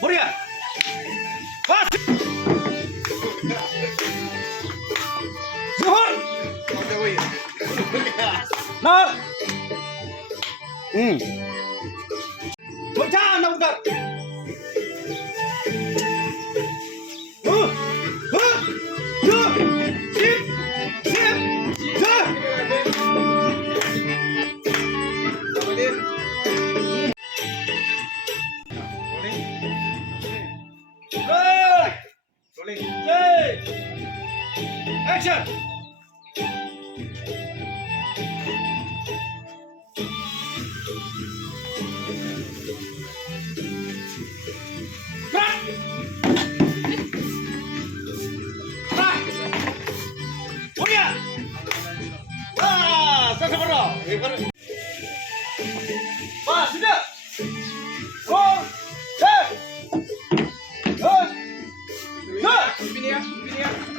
Muria. Pas. Zuhur. Nar. Bocah anda bukan. Action! Gerak! Gerak! Mulia! Saya bro. Pas, sudah! Roll! Hey! Good! Good! Begini ya.